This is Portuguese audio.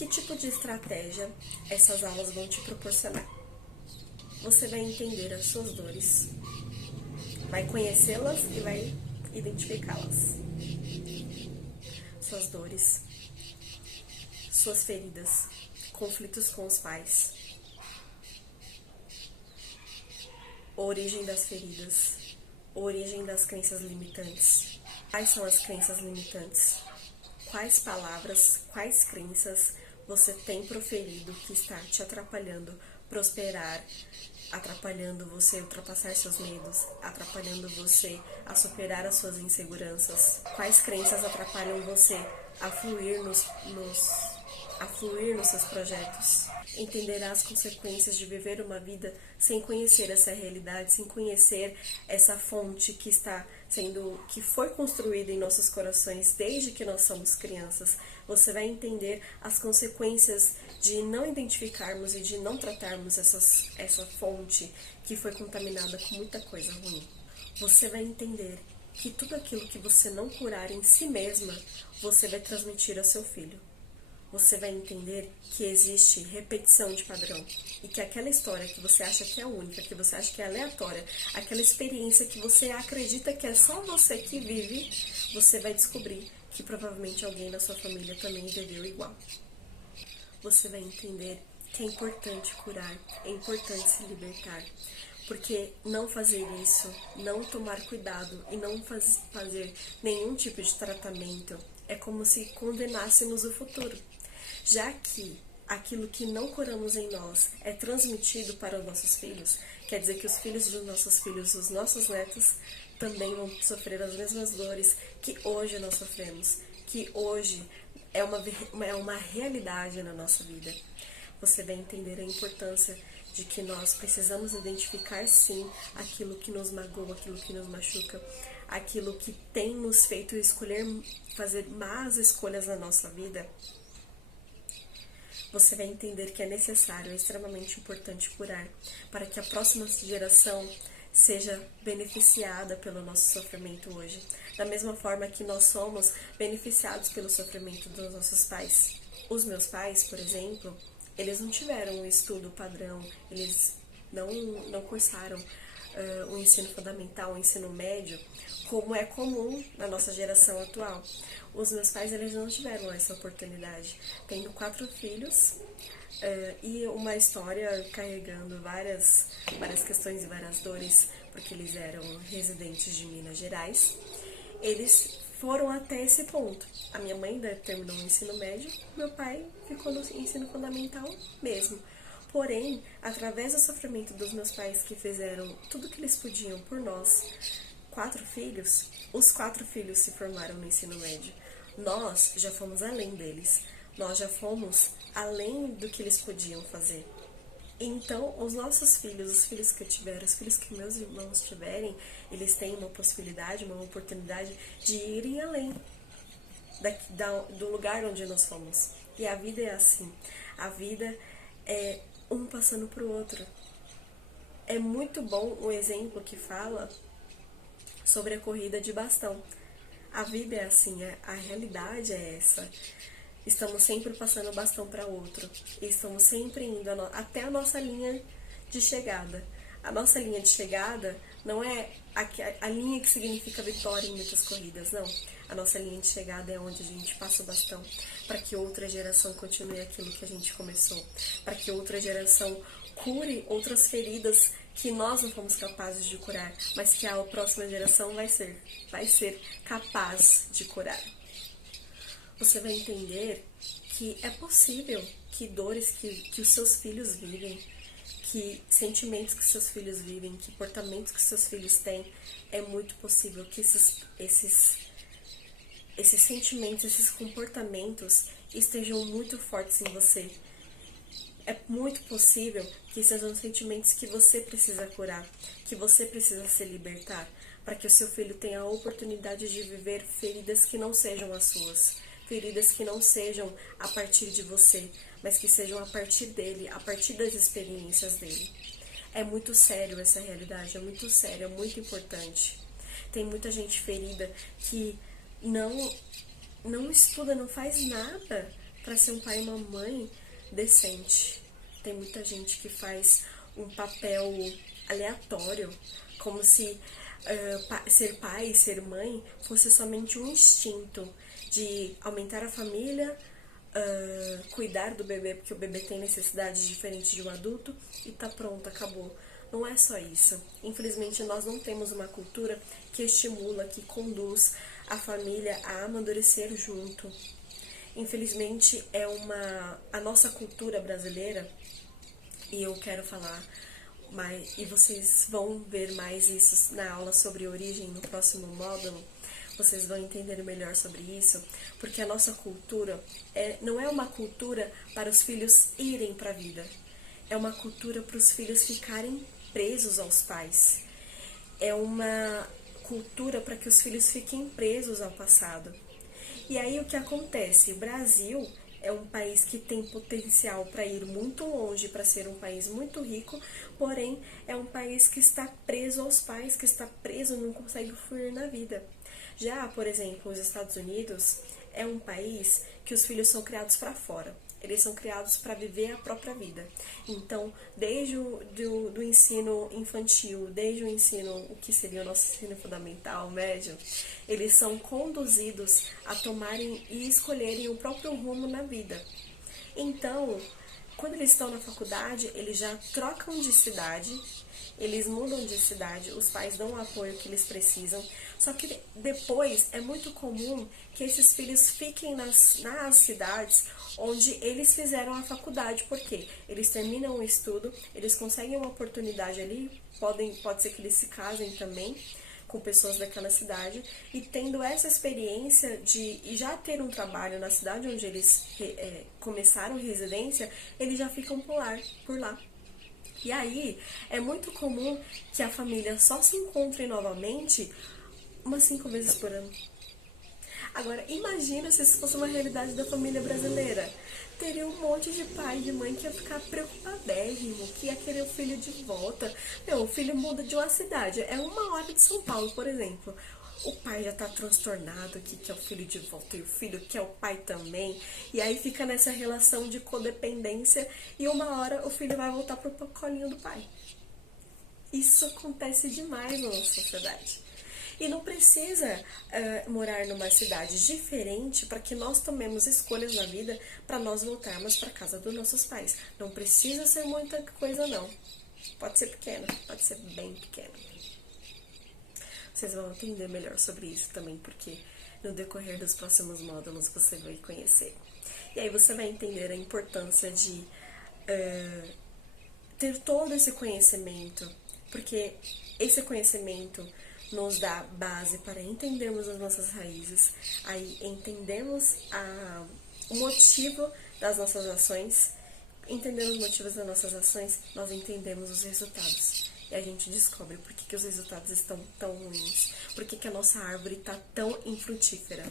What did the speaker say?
Que tipo de estratégia essas aulas vão te proporcionar? Você vai entender as suas dores, vai conhecê-las e vai identificá-las. Suas dores, suas feridas, conflitos com os pais, origem das feridas, origem das crenças limitantes. Quais são as crenças limitantes? Quais palavras, quais crenças você tem proferido que está te atrapalhando prosperar, atrapalhando você ultrapassar seus medos, atrapalhando você a superar as suas inseguranças? Quais crenças atrapalham você a fluir nos seus projetos? Entenderá as consequências de viver uma vida sem conhecer essa realidade, sem conhecer essa fonte que foi construída em nossos corações desde que nós somos crianças. Você vai entender as consequências de não identificarmos e de não tratarmos essa fonte que foi contaminada com muita coisa ruim. Você vai entender que tudo aquilo que você não curar em si mesma, você vai transmitir ao seu filho. Você vai entender que existe repetição de padrão e que aquela história que você acha que é única, que você acha que é aleatória, aquela experiência que você acredita que é só você que vive, você vai descobrir que provavelmente alguém na sua família também viveu igual. Você vai entender que é importante curar, é importante se libertar, porque não fazer isso, não tomar cuidado e não fazer nenhum tipo de tratamento é como se condenássemos o futuro. Já que aquilo que não curamos em nós é transmitido para os nossos filhos, quer dizer que os filhos dos nossos filhos, os nossos netos, também vão sofrer as mesmas dores que hoje nós sofremos, que hoje é uma realidade na nossa vida. Você vai entender a importância de que nós precisamos identificar sim aquilo que nos magoa, aquilo que nos machuca, aquilo que tem nos feito fazer más escolhas na nossa vida. Você vai entender que é necessário, é extremamente importante curar, para que a próxima geração seja beneficiada pelo nosso sofrimento hoje, da mesma forma que nós somos beneficiados pelo sofrimento dos nossos pais. Os meus pais, por exemplo, eles não tiveram um estudo padrão, eles não cursaram o ensino fundamental, o ensino médio, como é comum na nossa geração atual. Os meus pais, eles não tiveram essa oportunidade, tendo 4 filhos e uma história carregando várias questões e várias dores, porque eles eram residentes de Minas Gerais. Eles foram até esse ponto. A minha mãe terminou o ensino médio, meu pai ficou no ensino fundamental mesmo. Porém, através do sofrimento dos meus pais, que fizeram tudo o que eles podiam por nós, 4 filhos, os 4 filhos se formaram no ensino médio. Nós já fomos além deles. Nós já fomos além do que eles podiam fazer. Então, os nossos filhos, os filhos que eu tiver, os filhos que meus irmãos tiverem, eles têm uma possibilidade, uma oportunidade de irem além do lugar onde nós fomos. E a vida é assim. A vida é um passando para o outro. É muito bom o exemplo que fala sobre a corrida de bastão. A vida é assim, a realidade é essa. Estamos sempre passando o bastão para outro. E estamos sempre indo até a nossa linha de chegada. A nossa linha de chegada não é a linha que significa vitória em muitas corridas, não. A nossa linha de chegada é onde a gente passa o bastão para que outra geração continue aquilo que a gente começou. Para que outra geração cure outras feridas que nós não fomos capazes de curar, mas que a próxima geração vai ser capaz de curar. Você vai entender que é possível que dores que os seus filhos vivem, que sentimentos que seus filhos vivem, que comportamentos que seus filhos têm, é muito possível que esses sentimentos, esses comportamentos estejam muito fortes em você. É muito possível que sejam sentimentos que você precisa curar, que você precisa se libertar, para que o seu filho tenha a oportunidade de viver feridas que não sejam as suas, feridas que não sejam a partir de você, mas que sejam a partir dele, a partir das experiências dele. É muito sério essa realidade, é muito sério, é muito importante. Tem muita gente ferida que não estuda, não faz nada para ser um pai e uma mãe decente. Tem muita gente que faz um papel aleatório, como se ser pai e ser mãe fosse somente um instinto de aumentar a família, cuidar do bebê, porque o bebê tem necessidades diferentes de um adulto, e tá pronto, acabou. Não é só isso. Infelizmente, nós não temos uma cultura que estimula, que conduz a família a amadurecer junto. Infelizmente, a nossa cultura brasileira, e eu quero falar mais, e vocês vão ver mais isso na aula sobre origem no próximo módulo, vocês vão entender melhor sobre isso, porque a nossa cultura não é uma cultura para os filhos irem para a vida, é uma cultura para os filhos ficarem presos aos pais, é uma cultura para que os filhos fiquem presos ao passado. E aí o que acontece? O Brasil é um país que tem potencial para ir muito longe, para ser um país muito rico, porém é um país que está preso aos pais, que está preso, não consegue fluir na vida. Já, por exemplo, os Estados Unidos é um país que os filhos são criados para fora. Eles são criados para viver a própria vida. Então, desde do ensino infantil, desde o ensino, o que seria o nosso ensino fundamental, médio, eles são conduzidos a tomarem e escolherem o próprio rumo na vida. Então, quando eles estão na faculdade, eles já trocam de cidade, eles mudam de cidade, os pais dão o apoio que eles precisam, só que depois é muito comum que esses filhos fiquem nas cidades onde eles fizeram a faculdade, porque eles terminam o estudo, eles conseguem uma oportunidade ali, pode ser que eles se casem também com pessoas daquela cidade, e tendo essa experiência de já ter um trabalho na cidade onde eles começaram residência, eles já ficam por lá. E aí, é muito comum que a família só se encontre novamente umas 5 vezes por ano. Agora, imagina se isso fosse uma realidade da família brasileira. Teria um monte de pai e de mãe que ia ficar preocupadérrimo, que ia querer o filho de volta. O filho muda de uma cidade, é 1 hora de São Paulo, por exemplo. O pai já tá transtornado que quer o filho de volta e o filho quer o pai também. E aí fica nessa relação de codependência e 1 hora o filho vai voltar pro colinho do pai. Isso acontece demais na nossa sociedade. E não precisa morar numa cidade diferente para que nós tomemos escolhas na vida para nós voltarmos para casa dos nossos pais. Não precisa ser muita coisa, não. Pode ser pequena, pode ser bem pequena. Vocês vão entender melhor sobre isso também, porque no decorrer dos próximos módulos você vai conhecer. E aí você vai entender a importância de ter todo esse conhecimento, porque esse conhecimento nos dá base para entendermos as nossas raízes, aí entendemos o motivo das nossas ações, entendendo os motivos das nossas ações, nós entendemos os resultados. E a gente descobre por que os resultados estão tão ruins, por que a nossa árvore está tão infrutífera.